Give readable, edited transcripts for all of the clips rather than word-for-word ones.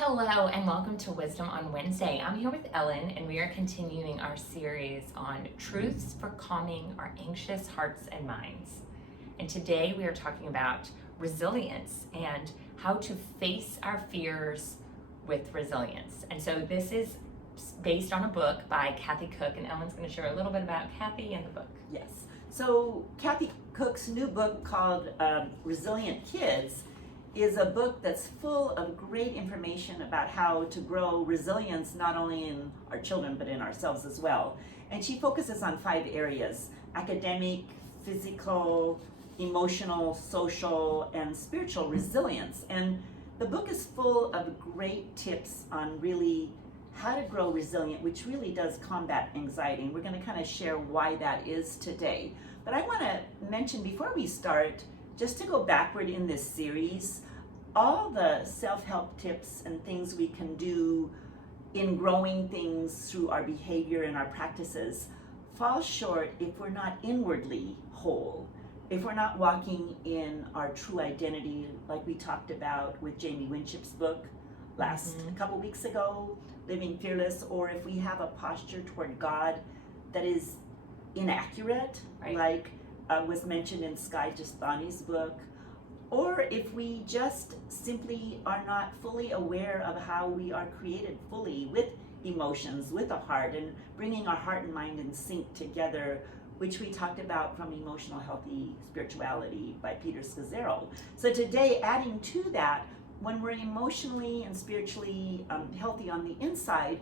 Hello and welcome to Wisdom on Wednesday. I'm here with Ellen and we are continuing our series on truths for calming our anxious hearts and minds. And today we are talking about resilience and how to face our fears with resilience. And so this is based on a book by Kathy Cook, and Ellen's going to share a little bit about Kathy and the book. Yes. So Kathy Cook's new book called Resilient Kids is a book that's full of great information about how to grow resilience not only in our children but in ourselves as well. And she focuses on 5 areas: academic, physical, emotional, social, and spiritual resilience. And the book is full of great tips on really how to grow resilient, which really does combat anxiety. And we're going to kind of share why that is today. But I want to mention before we start, just to go backward in this series, all the self-help tips and things we can do in growing things through our behavior and our practices fall short if we're not inwardly whole, if we're not walking in our true identity, like we talked about with Jamie Winship's book a couple weeks ago, Living Fearless, or if we have a posture toward God that is inaccurate, Right. like was mentioned in Skye Jethani's book, or if we just simply are not fully aware of how we are created fully with emotions, with a heart, and bringing our heart and mind in sync together, which we talked about from Emotional Healthy Spirituality by Peter Scazzero. So today, adding to that, when we're emotionally and spiritually healthy on the inside,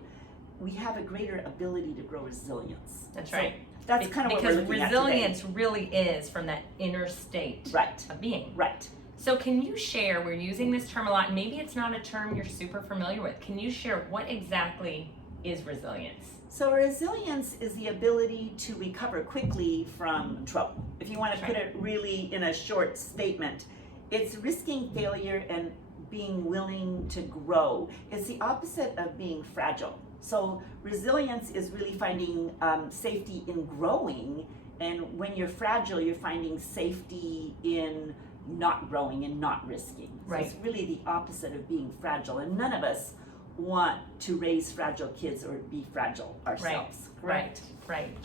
we have a greater ability to grow resilience. That's So right. that's kind of what we're because looking resilience really is from that inner state Right. of being. Right. So can you share, we're using this term a lot, and maybe it's not a term you're super familiar with. Can you share what exactly is resilience? So resilience is the ability to recover quickly from trouble. If you want to That's put it really in a short statement, it's risking failure and being willing to grow. It's the opposite of being fragile. So resilience is really finding safety in growing, and when you're fragile, you're finding safety in not growing and not risking. So Right. it's really the opposite of being fragile, and none of us want to raise fragile kids or be fragile ourselves. Correct? Right.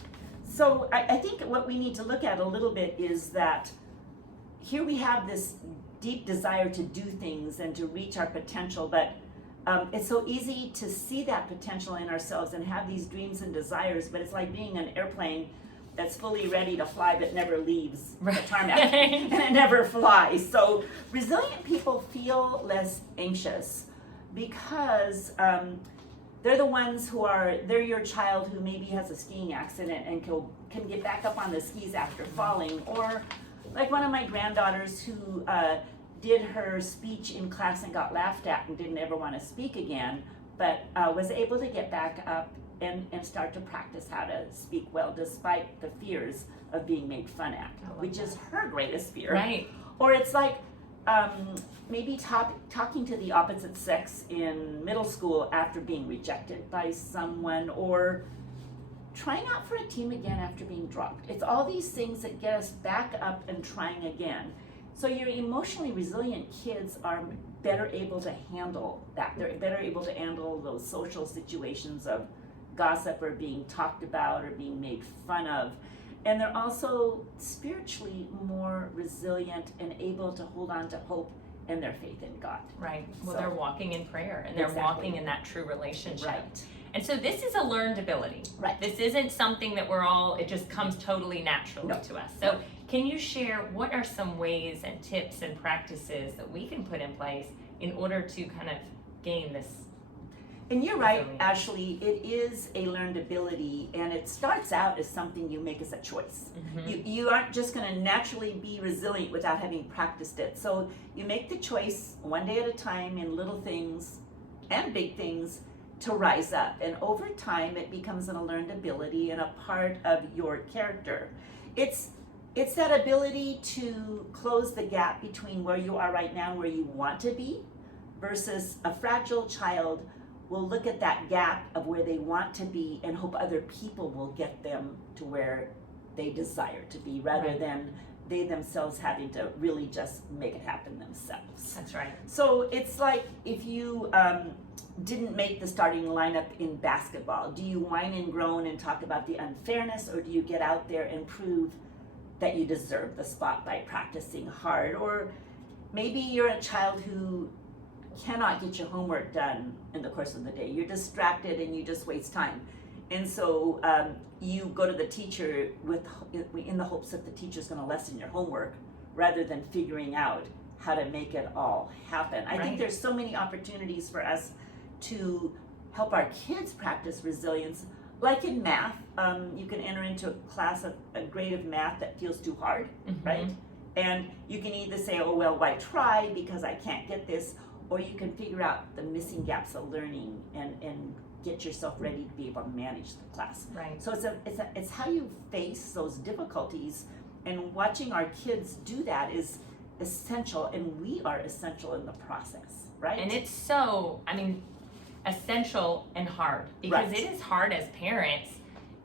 So I think what we need to look at a little bit is that here we have this deep desire to do things and to reach our potential, but it's so easy to see that potential in ourselves and have these dreams and desires, but it's like being an airplane that's fully ready to fly but never leaves the tarmac and it never flies. So resilient people feel less anxious because they're the ones they're your child who maybe has a skiing accident and can get back up on the skis after falling, or like one of my granddaughters who did her speech in class and got laughed at and didn't ever want to speak again, but was able to get back up and start to practice how to speak well despite the fears of being made fun at, which is her greatest fear. Right. Or it's like maybe talking to the opposite sex in middle school after being rejected by someone, or trying out for a team again after being dropped. It's all these things that get us back up and trying again. So your emotionally resilient kids are better able to handle that. They're better able to handle those social situations of gossip or being talked about or being made fun of. And they're also spiritually more resilient and able to hold on to hope and their faith in God. Right. Well, So- they're walking in prayer and they're Exactly. walking in that true relationship. Right. And so this is a learned ability. Right. This isn't something that it just comes totally naturally No. to us. So can you share what are some ways and tips and practices that we can put in place in order to kind of gain this? And you're right, Resilience. Ashley, it is a learned ability, and it starts out as something you make as a choice. You aren't just going to naturally be resilient without having practiced it. So you make the choice one day at a time in little things and big things to rise up. And over time, it becomes a learned ability and a part of your character. It's that ability to close the gap between where you are right now and where you want to be, versus a fragile child will look at that gap of where they want to be and hope other people will get them to where they desire to be, rather Right. than they themselves having to really just make it happen themselves. That's right. So it's like if you didn't make the starting lineup in basketball, do you whine and groan and talk about the unfairness, or do you get out there and prove that you deserve the spot by practicing hard? Or maybe you're a child who cannot get your homework done in the course of the day. You're distracted and you just waste time. And so you go to the teacher in the hopes that the teacher's going to lessen your homework rather than figuring out how to make it all happen. I think there's so many opportunities for us to help our kids practice resilience. Like in math, you can enter into a grade of math that feels too hard, right? And you can either say, oh, well, why try because I can't get this, or you can figure out the missing gaps of learning and get yourself ready to be able to manage the class. Right. So it's how you face those difficulties, and watching our kids do that is essential, and we are essential in the process, right? And it's so, essential and hard, because it is hard as parents.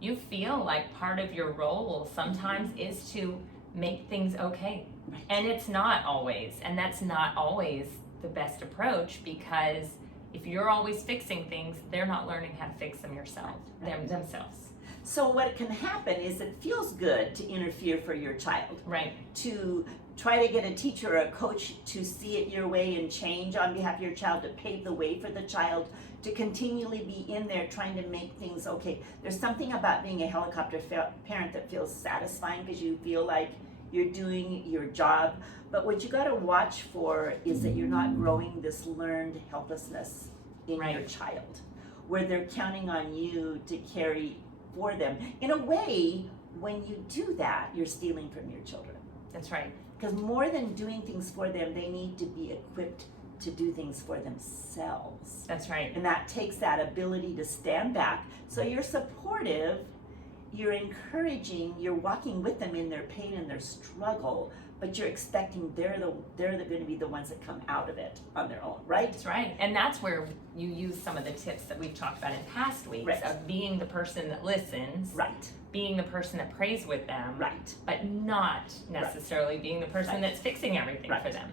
You feel like part of your role sometimes is to make things okay. Right. And it's not always, and that's not always the best approach, because if you're always fixing things, they're not learning how to fix them themselves. So what can happen is it feels good to interfere for your child. Right. To try to get a teacher or a coach to see it your way and change on behalf of your child, to pave the way for the child, to continually be in there trying to make things okay. There's something about being a helicopter parent that feels satisfying because you feel like you're doing your job. But what you got to watch for is that you're not growing this learned helplessness in your child, where they're counting on you to carry for them. In a way, when you do that, you're stealing from your children. That's right. Because more than doing things for them, they need to be equipped to do things for themselves. That's right. And that takes that ability to stand back. So you're supportive, you're encouraging, you're walking with them in their pain and their struggle, but you're expecting they're going to be the ones that come out of it on their own, right? That's right. And that's where you use some of the tips that we've talked about in past weeks of being the person that listens. Right. Being the person that prays with them. Right. But not necessarily being the person that's fixing everything for them.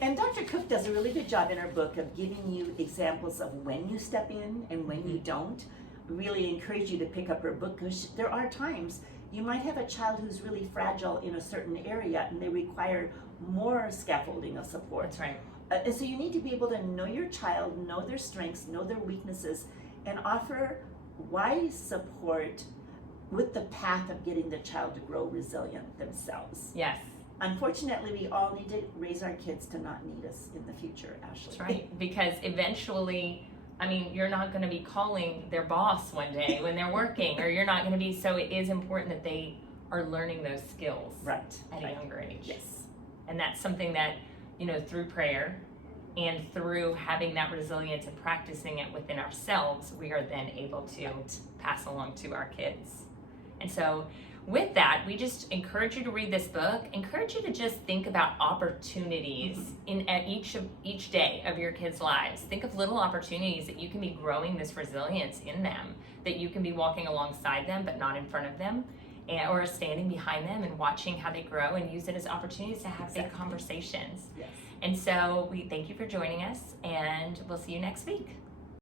And Dr. Cook does a really good job in her book of giving you examples of when you step in and when you don't. I really encourage you to pick up her book, because there are times you might have a child who's really fragile in a certain area and they require more scaffolding of support. That's right. And so you need to be able to know your child, know their strengths, know their weaknesses, and offer wise support with the path of getting the child to grow resilient themselves. Yes. Unfortunately, we all need to raise our kids to not need us in the future, Ashley. That's right. Because eventually, you're not going to be calling their boss one day when they're working, or you're not going to be, so it is important that they are learning those skills at a younger age. Yes. And that's something that, through prayer and through having that resilience and practicing it within ourselves, we are then able to pass along to our kids. And so with that, we just encourage you to read this book, encourage you to just think about opportunities at each day of your kids' lives. Think of little opportunities that you can be growing this resilience in them, that you can be walking alongside them but not in front of them, or standing behind them and watching how they grow, and use it as opportunities to have big conversations. Yes. And so we thank you for joining us, and we'll see you next week.